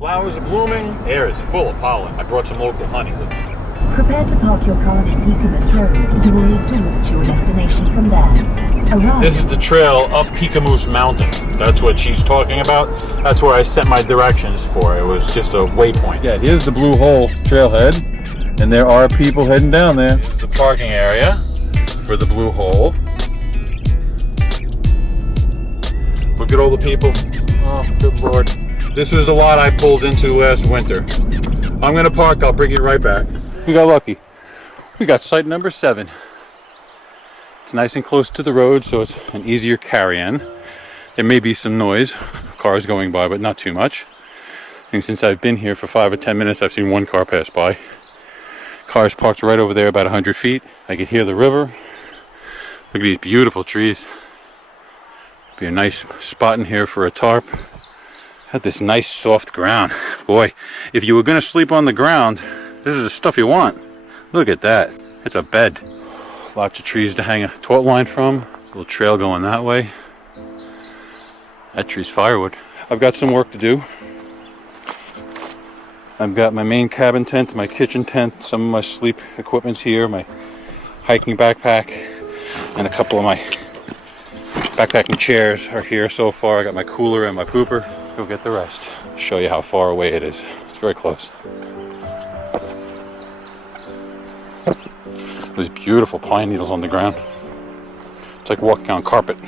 Flowers are blooming, air is full of pollen. I brought some local honey with me. Prepare to park your car at Peekamoose Road. You will need to walk to your destination from there. Arrive. This is the trail up Peekamoose Mountain. That's what she's talking about. That's where I sent my directions for. It was just a waypoint. Yeah, here's the Blue Hole trailhead, and there are people heading down there. This is the parking area for the Blue Hole. Look at all the people. Oh, good Lord. This was the lot I pulled into last winter. I'm gonna park, I'll bring you right back. We got lucky. We got site number 7. It's nice and close to the road, so it's an easier carry-in. There may be some noise, cars going by, but not too much. And since I've been here for 5 or 10 minutes, I've seen one car pass by. Car's parked right over there about 100 feet. I can hear the river. Look at these beautiful trees. Be a nice spot in here for a tarp. Had this nice soft ground. Boy, if you were gonna sleep on the ground, this is the stuff you want. Look at that. It's a bed. Lots of trees to hang a taut line from. Little trail going that way. That tree's firewood. I've got some work to do. I've got my main cabin tent, my kitchen tent, some of my sleep equipment's here, my hiking backpack, and a couple of my backpacking chairs are here so far. I got my cooler and my pooper. Go get the rest. Show you how far away it is. It's very close. These beautiful pine needles on the ground. It's like walking on carpet.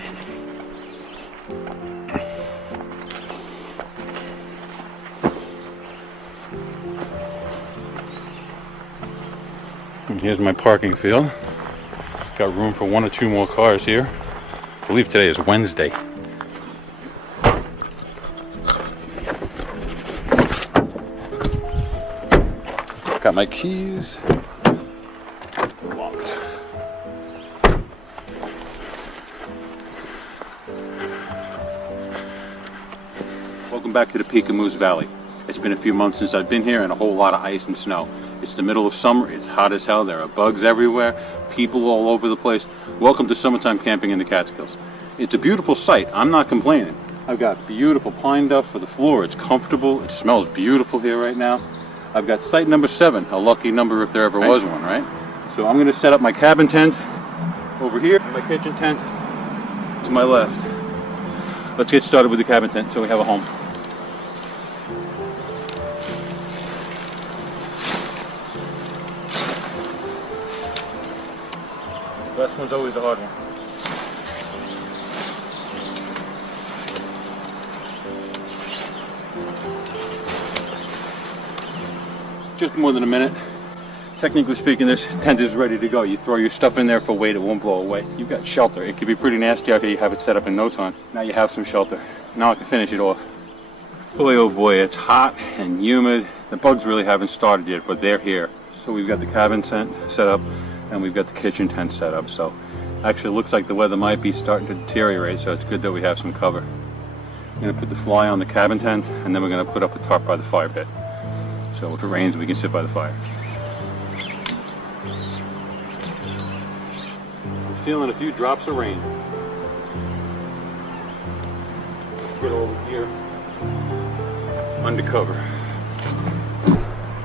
And here's my parking field. Got room for 1 or 2 more cars here. I believe today is Wednesday. Got my keys. Locked. Welcome back to the Peekamoose Valley. It's been a few months since I've been here and a whole lot of ice and snow. It's the middle of summer, it's hot as hell, there are bugs everywhere, people all over the place. Welcome to summertime camping in the Catskills. It's a beautiful site, I'm not complaining. I've got beautiful pine duff for the floor, it's comfortable, it smells beautiful here right now. I've got site number 7, a lucky number if there ever was one, right? So I'm going to set up my cabin tent over here, my kitchen tent to my left. Let's get started with the cabin tent so we have a home. The last one's always the hard one. Just more than a minute. Technically speaking, this tent is ready to go. You throw your stuff in there for weight, it won't blow away. You've got shelter. It could be pretty nasty out here. You have it set up in no time. Now you have some shelter. Now I can finish it off. Boy, oh boy, it's hot and humid. The bugs really haven't started yet, but they're here. So we've got the cabin tent set up, and we've got the kitchen tent set up. So actually it looks like the weather might be starting to deteriorate, so it's good that we have some cover. I'm going to put the fly on the cabin tent, and then we're going to put up a tarp by the fire pit. So if it rains, we can sit by the fire. Feeling a few drops of rain. Get over here, undercover.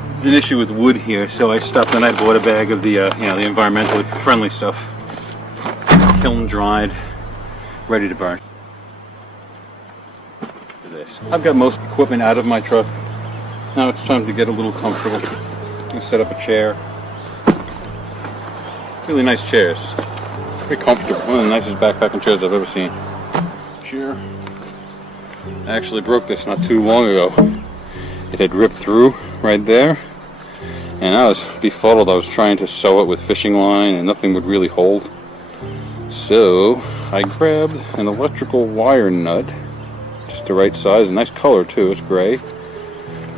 There's an issue with wood here, so I stopped and I bought a bag of the the environmentally friendly stuff. Kiln dried, ready to burn. For this, I've got most equipment out of my truck. Now it's time to get a little comfortable. I'm gonna set up a chair. Really nice chairs. Very comfortable. One of the nicest backpacking chairs I've ever seen. Chair. I actually broke this not too long ago. It had ripped through right there, and I was befuddled. I was trying to sew it with fishing line and nothing would really hold. So I grabbed an electrical wire nut, just the right size, a nice color too, it's gray,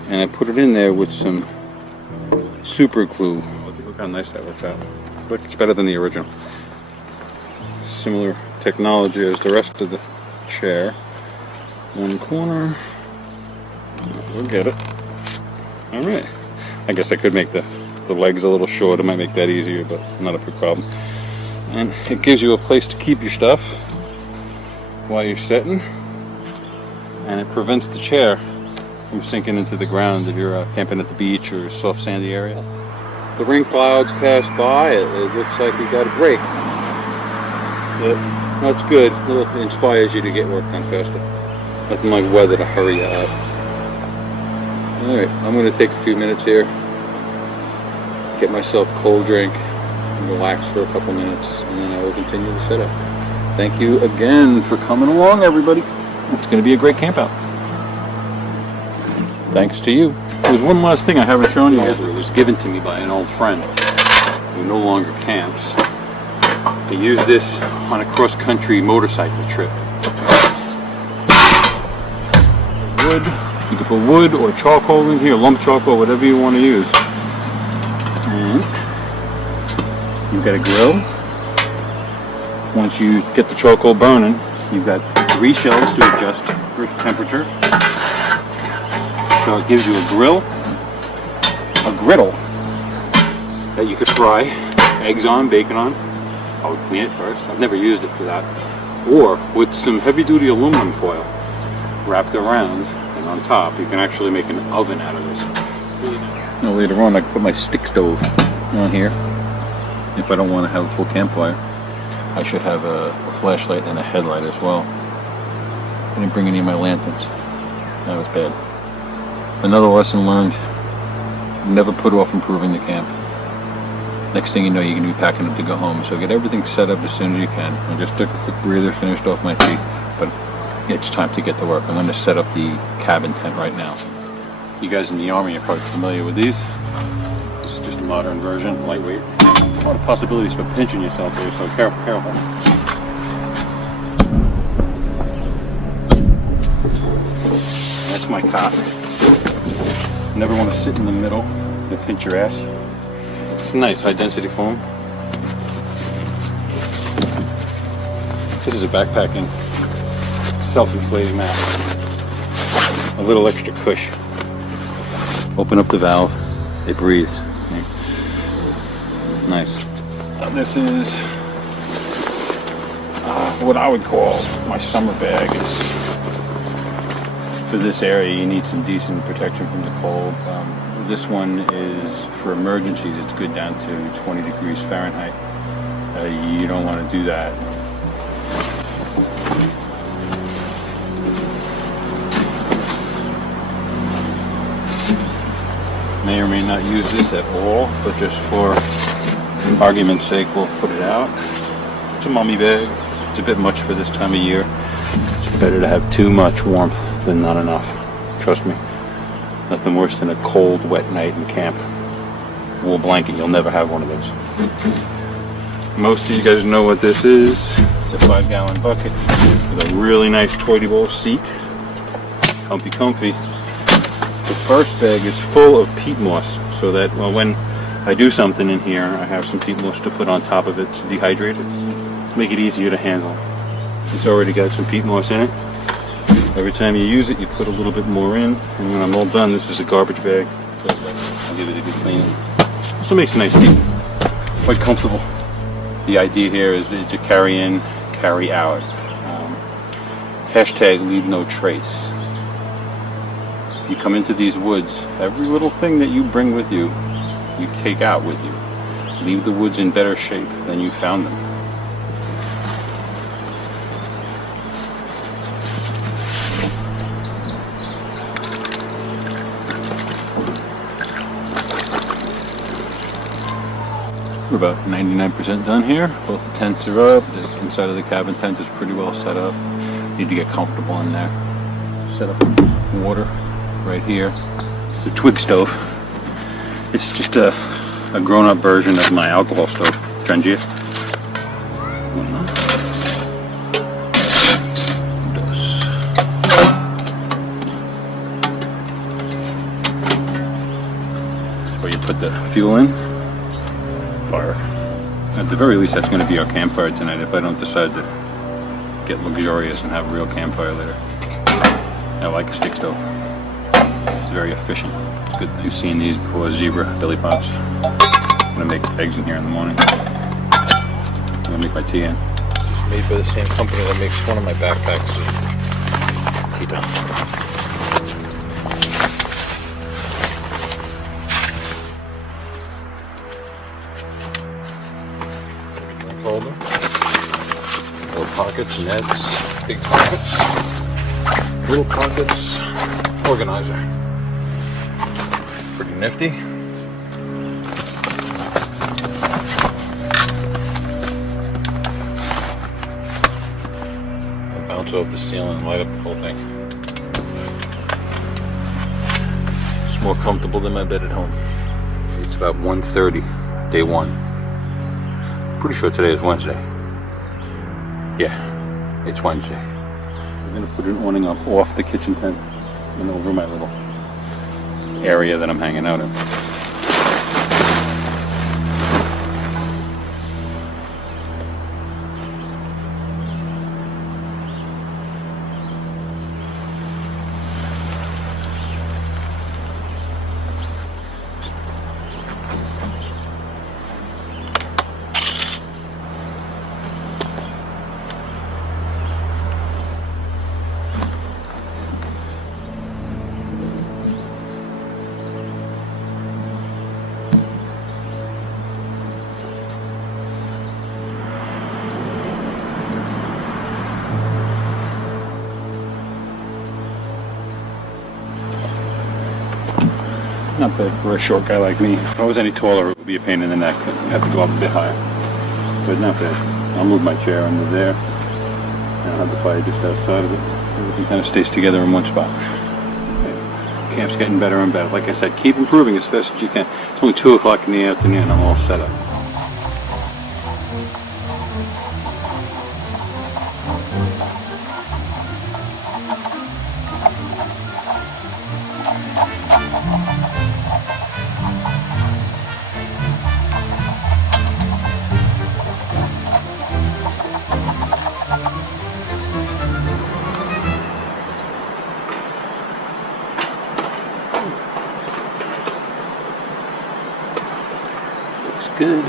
and I put it in there with some super glue. Look how nice that works out. Look, it's better than the original. Similar technology as the rest of the chair. One corner. We'll get it. Alright. I guess I could make the legs a little short. It might make that easier, but not a big problem. And it gives you a place to keep your stuff while you're sitting. And it prevents the chair from sinking into the ground if you're camping at the beach or soft sandy area. The rain clouds pass by. It looks like we got a break. But that's good. It inspires you to get work done faster. Nothing like weather to hurry you up. Alright, I'm going to take a few minutes here, get myself a cold drink, and relax for a couple minutes, and then I will continue the setup. Thank you again for coming along, everybody. It's going to be a great camp out. Thanks to you. There's one last thing I haven't shown you yet. It was given to me by an old friend who no longer camps. I used this on a cross-country motorcycle trip. Wood. You can put wood or charcoal in here, lump charcoal, whatever you want to use. And you've got a grill. Once you get the charcoal burning, you've got 3 shells to adjust for temperature. So it gives you a griddle that you could fry eggs on, bacon on. I would clean it first. I've never used it for that. Or with some heavy-duty aluminum foil wrapped around. On top, you can actually make an oven out of this. Now later on, I can put my stick stove on here. If I don't want to have a full campfire, I should have a flashlight and a headlight as well. I didn't bring any of my lanterns. That was bad. Another lesson learned: never put off improving the camp. Next thing you know, you're going to be packing up to go home. So get everything set up as soon as you can. I just took a quick breather, finished off my tea, but it's time to get to work. I'm going to set up the cabin tent right now. You guys in the Army are probably familiar with these. This is just a modern version, lightweight. A lot of possibilities for pinching yourself here, so careful, careful. That's my cot. Never want to sit in the middle. You'll pinch your ass. It's nice, high density foam. This is a backpacking self-inflating mat. A little extra cush. Open up the valve, it breathes. Nice. This is what I would call my summer bag. For this area, you need some decent protection from the cold. This one is for emergencies. It's good down to 20 degrees Fahrenheit. You don't want to do that. May or may not use this at all, but just for argument's sake, we'll put it out. It's a mummy bag. It's a bit much for this time of year. It's better to have too much warmth than not enough. Trust me. Nothing worse than a cold, wet night in camp. Wool blanket, you'll never have one of those. Most of you guys know what this is. It's a 5-gallon bucket with a really nice toilet bowl seat. Comfy, comfy. The first bag is full of peat moss, so that when I do something in here, I have some peat moss to put on top of it to dehydrate it. Make it easier to handle. It's already got some peat moss in it. Every time you use it, you put a little bit more in, and when I'm all done, this is a garbage bag. I'll give it a good clean. Also makes a nice seat. Quite comfortable. The idea here is to carry in, carry out. Hashtag leave no trace. You come into these woods, every little thing that you bring with you, you take out with you. Leave the woods in better shape than you found them. We're about 99% done here. Both the tents are up. The inside of the cabin tent is pretty well set up. Need to get comfortable in there. Set up water right here. It's a twig stove. It's just a grown-up version of my alcohol stove, Trengia. That's where you put the fuel in. Fire. At the very least, that's going to be our campfire tonight if I don't decide to get luxurious and have a real campfire later. I like a stick stove. It's very efficient. It's good. You've seen these before, zebra belly pots. I'm going to make eggs in here in the morning. I'm going to make my tea in. It's made by the same company that makes one of my backpacks. Tea time. pockets, nets, big pockets, little pockets, organizer. Pretty nifty. I'll bounce off the ceiling and light up the whole thing. It's more comfortable than my bed at home. It's about 1:30, day one. Pretty sure today is Wednesday. Yeah, it's Wednesday. I'm gonna put an awning up off the kitchen tent and over my little area that I'm hanging out in. Not bad for a short guy like me. If I was any taller, it would be a pain in the neck. I'd have to go up a bit higher. But not bad. I'll move my chair under there. And I'll have the fire just outside of it. Everything kind of stays together in one spot. Okay. Camp's getting better and better. Like I said, keep improving as fast as you can. It's only 2 o'clock in the afternoon. I'm all set up. Good.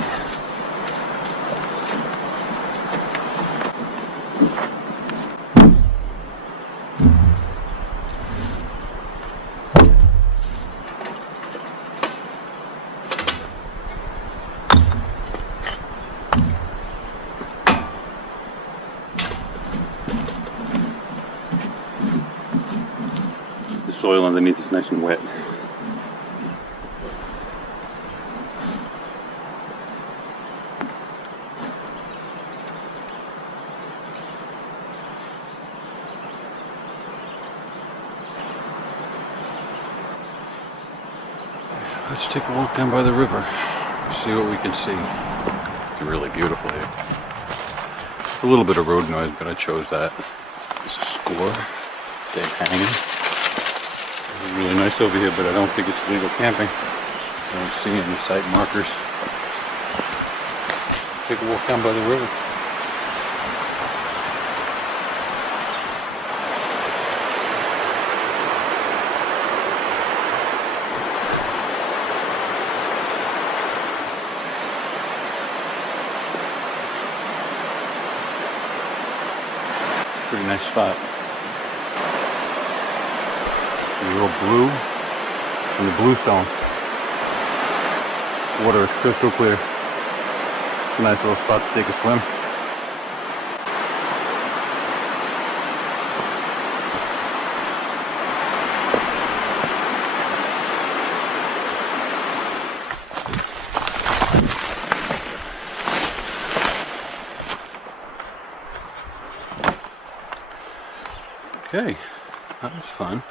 The soil underneath is nice and wet. Let's take a walk down by the river, see what we can see. It's really beautiful here. It's a little bit of road noise, but I chose that. It's a score, dead hanging. It's really nice over here, but I don't think it's legal camping. I don't see any site markers. Take a walk down by the river. Pretty nice spot. Real blue from the bluestone. Water is crystal clear. It's a nice little spot to take a swim. Okay, that was fun.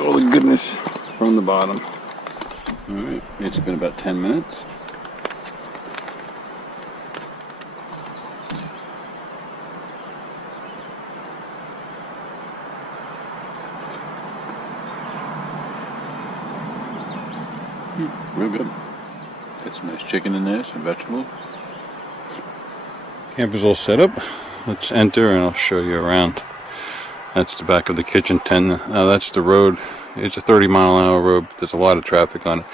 All the goodness from the bottom. Alright, it's been about 10 minutes. Some nice chicken in there, some vegetables. Camp is all set up. Let's enter and I'll show you around. That's the back of the kitchen tent. Now that's the road. It's a 30-mile-an-hour road, but there's a lot of traffic on it.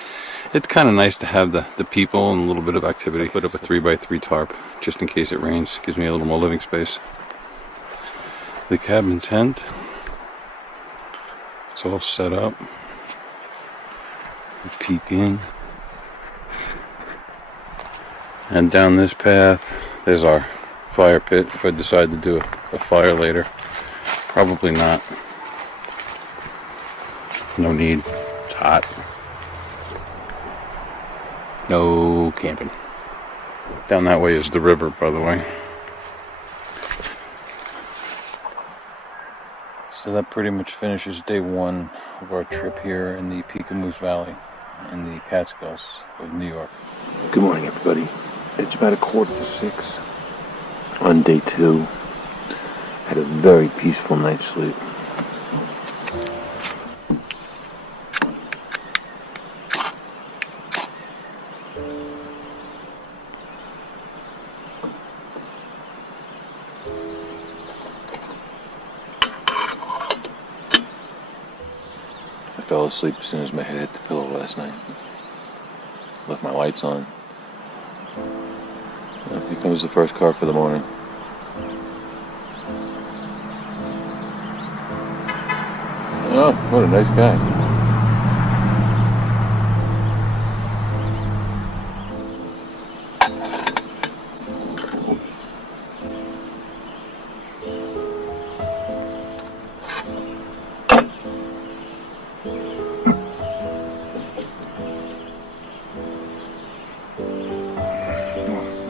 It's kind of nice to have the people and a little bit of activity. Put up a 3x3 tarp just in case it rains. Gives me a little more living space. The cabin tent. It's all set up. You peek in. And down this path, there's our fire pit if I decide to do a fire later. Probably not. No need. It's hot. No camping. Down that way is the river, by the way. So that pretty much finishes day one of our trip here in the Peekamoose Valley in the Catskills of New York. Good morning, everybody. It's about 5:45 on day 2. Had a very peaceful night's sleep. I fell asleep as soon as my head hit the pillow last night. Left my lights on. Here comes the first car for the morning. Oh, what a nice guy.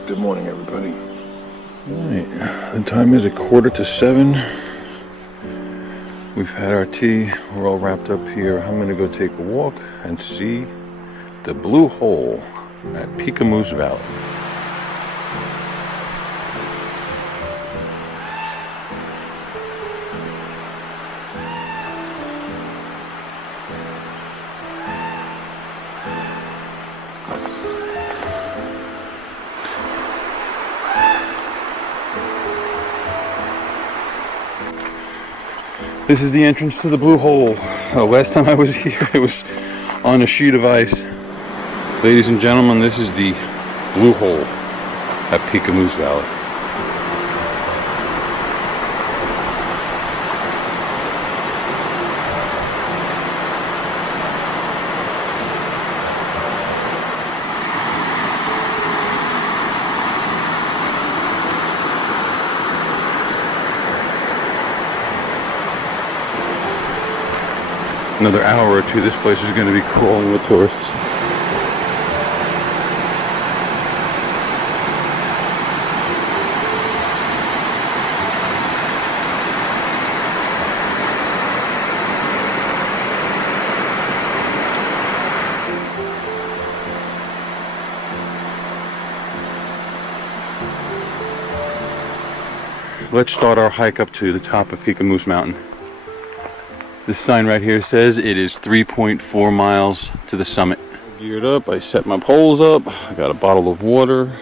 Good morning, everybody. Alright, the time is 6:45. We've had our tea, we're all wrapped up here. I'm gonna go take a walk and see the Blue Hole at Peekamoose Valley. This is the entrance to the Blue Hole. Last time I was here, it was on a sheet of ice. Ladies and gentlemen, this is the Blue Hole at Peekamoose Valley. Another hour or two, this place is going to be crawling with tourists. Let's start our hike up to the top of Peekamoose Mountain. This sign right here says it is 3.4 miles to the summit. Geared up, I set my poles up, I got a bottle of water,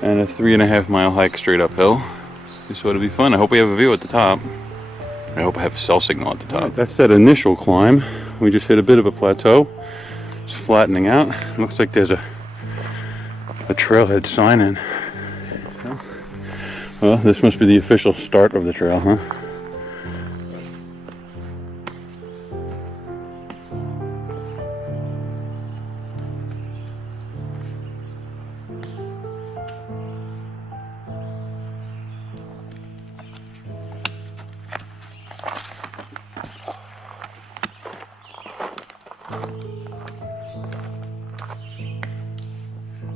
and a 3.5 mile hike straight uphill. This ought to be fun. I hope we have a view at the top. I hope I have a cell signal at the top. Right, that's that initial climb. We just hit a bit of a plateau. It's flattening out. Looks like there's a trailhead sign in. Well, this must be the official start of the trail, huh?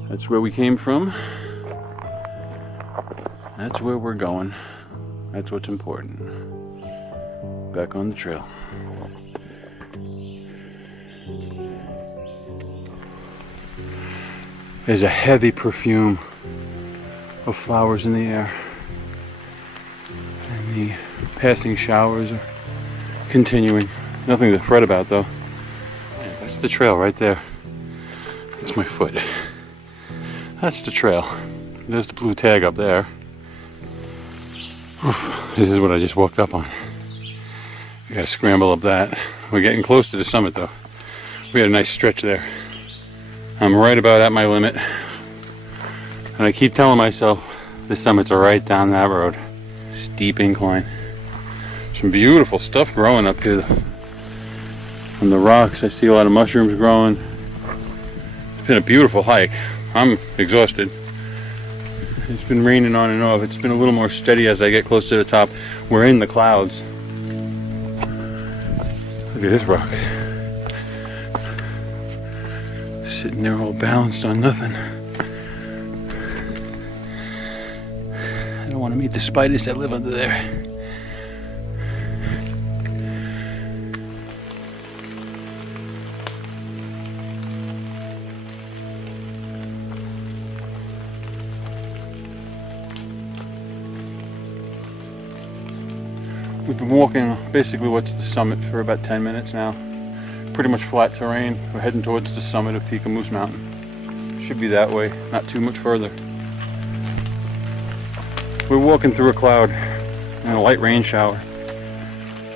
That's where we came from. That's where we're going. That's what's important. Back on the trail. There's a heavy perfume of flowers in the air. And the passing showers are continuing. Nothing to fret about though. That's the trail right there. It's my foot. That's the trail. There's the blue tag up there. Oof, this is what I just walked up on. We gotta scramble up that. We're getting close to the summit though. We had a nice stretch there. I'm right about at my limit. And I keep telling myself the summits are right down that road. Steep incline. Some beautiful stuff growing up here. On the rocks, I see a lot of mushrooms growing. It's been a beautiful hike. I'm exhausted. It's been raining on and off. It's been a little more steady as I get close to the top. We're in the clouds. Look at this rock. Sitting there all balanced on nothing. I don't want to meet the spiders that live under there. We've been walking basically what's the summit for about 10 minutes now. Pretty much flat terrain. We're heading towards the summit of Peekamoose Mountain. Should be that way, not too much further. We're walking through a cloud and a light rain shower.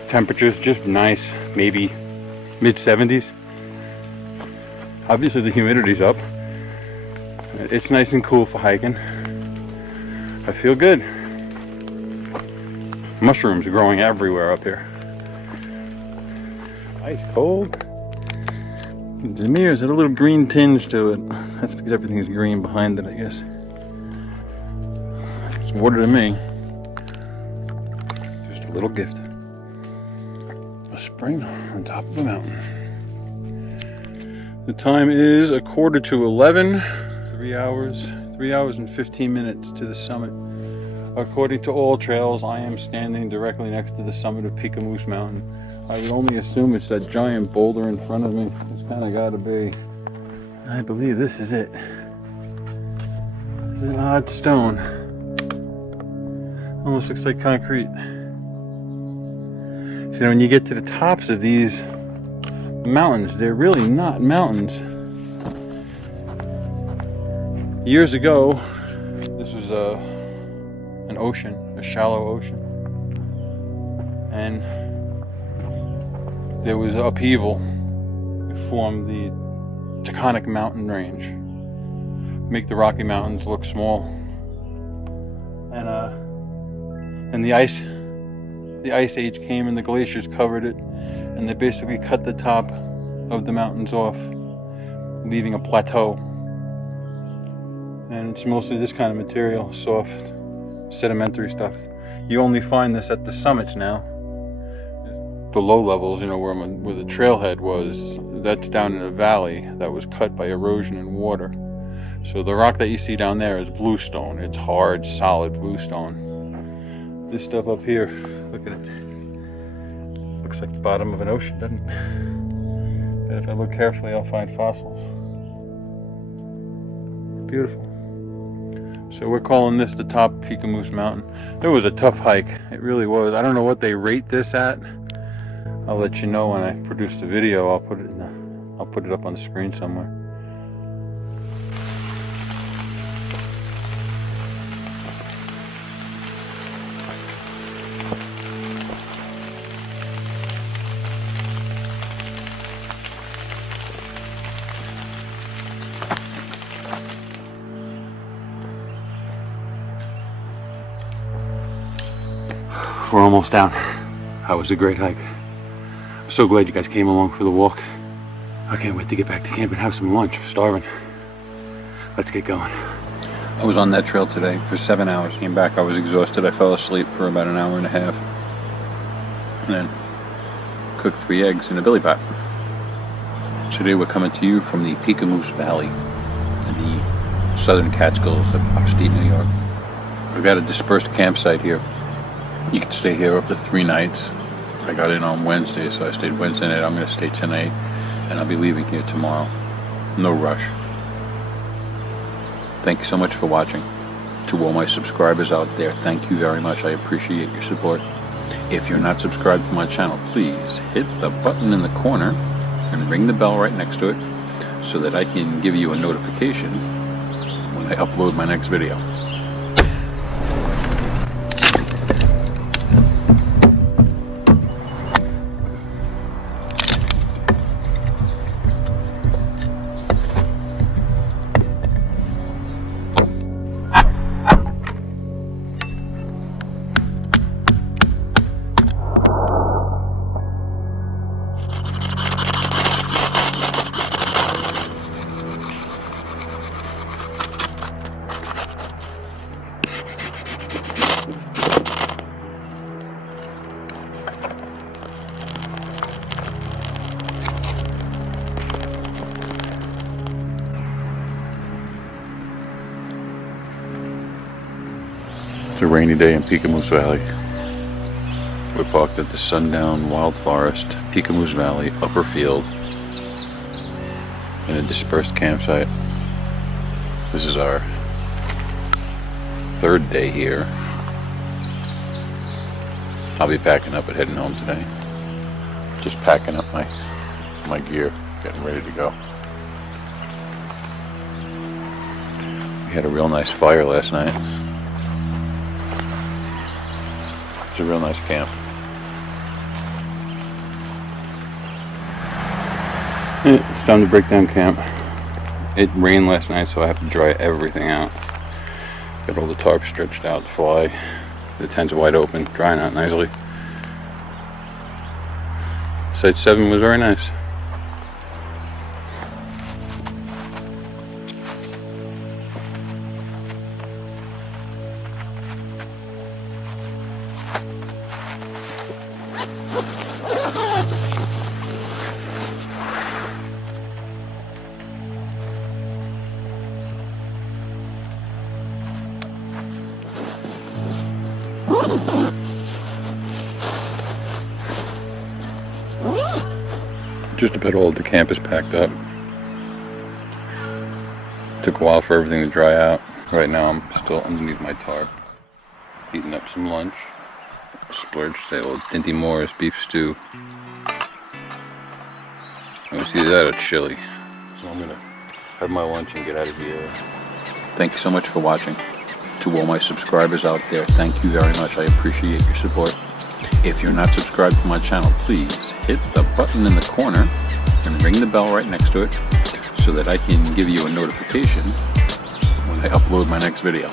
Temperatures just nice, maybe mid-70s. Obviously the humidity's up. It's nice and cool for hiking. I feel good. Mushrooms growing everywhere up here. Ice cold. Zamir's had a little green tinge to it. That's because everything's green behind it, I guess. It's water to me. Just a little gift. A spring on top of a mountain. The time is 11:15. 3 hours and 15 minutes to the summit. According to all trails, I am standing directly next to the summit of Peekamoose Mountain. I would only assume it's that giant boulder in front of me. It's kind of got to be. I believe this is it. It's an odd stone. Almost looks like concrete. See, when you get to the tops of these mountains, they're really not mountains. Years ago, this was an ocean, a shallow ocean. And there was upheaval. It formed the tectonic mountain range. Make the Rocky Mountains look small. And the ice age came and the glaciers covered it, and they basically cut the top of the mountains off, leaving a plateau. And it's mostly this kind of material, soft, sedimentary stuff. You only find this at the summits now. The low levels, you know, where the trailhead was, that's down in a valley that was cut by erosion and water. So the rock that you see down there is bluestone. It's hard, solid bluestone. This stuff up here, look at it. Looks like the bottom of an ocean, doesn't it? But if I look carefully, I'll find fossils. Beautiful. So we're calling this the top of Peekamoose Mountain. It was a tough hike. It really was. I don't know what they rate this at. I'll let you know when I produce the video. I'll put it up on the screen somewhere. We're almost down. That was a great hike. I'm so glad you guys came along for the walk. I can't wait to get back to camp and have some lunch. I'm starving. Let's get going. I was on that trail today for 7 hours. Came back, I was exhausted. I fell asleep for about an hour and a half. And then cooked 3 eggs in a billy pot. Today we're coming to you from the Peekamoose Valley in the southern Catskills of upstate New York. We've got a dispersed campsite here. You can stay here up to 3 nights. I got in on Wednesday, so I stayed Wednesday night. I'm going to stay tonight, and I'll be leaving here tomorrow. No rush. Thank you so much for watching. To all my subscribers out there, thank you very much. I appreciate your support. If you're not subscribed to my channel, please hit the button in the corner and ring the bell right next to it so that I can give you a notification when I upload my next video. It's a rainy day in Peekamoose Valley. We're parked at the Sundown Wild Forest, Peekamoose Valley upper field in a dispersed campsite. This is our third day here. I'll be packing up and heading home today. Just packing up my gear, getting ready to go. We had a real nice fire last night. It's a real nice camp. It's time to break down camp. It rained last night, so I have to dry everything out. Got all the tarps stretched out to fly. The tent's wide open, drying out nicely. Site 7 was very nice. Just about all of the camp is packed up. Took a while for everything to dry out. Right now I'm still underneath my tarp, heating up some lunch. Splurged a little Dinty Moore's beef stew. It was either that or chili. So I'm gonna have my lunch and get out of here. Thank you so much for watching. To all my subscribers out there, thank you very much. I appreciate your support. If you're not subscribed to my channel, please hit the button in the corner and ring the bell right next to it so that I can give you a notification when I upload my next video.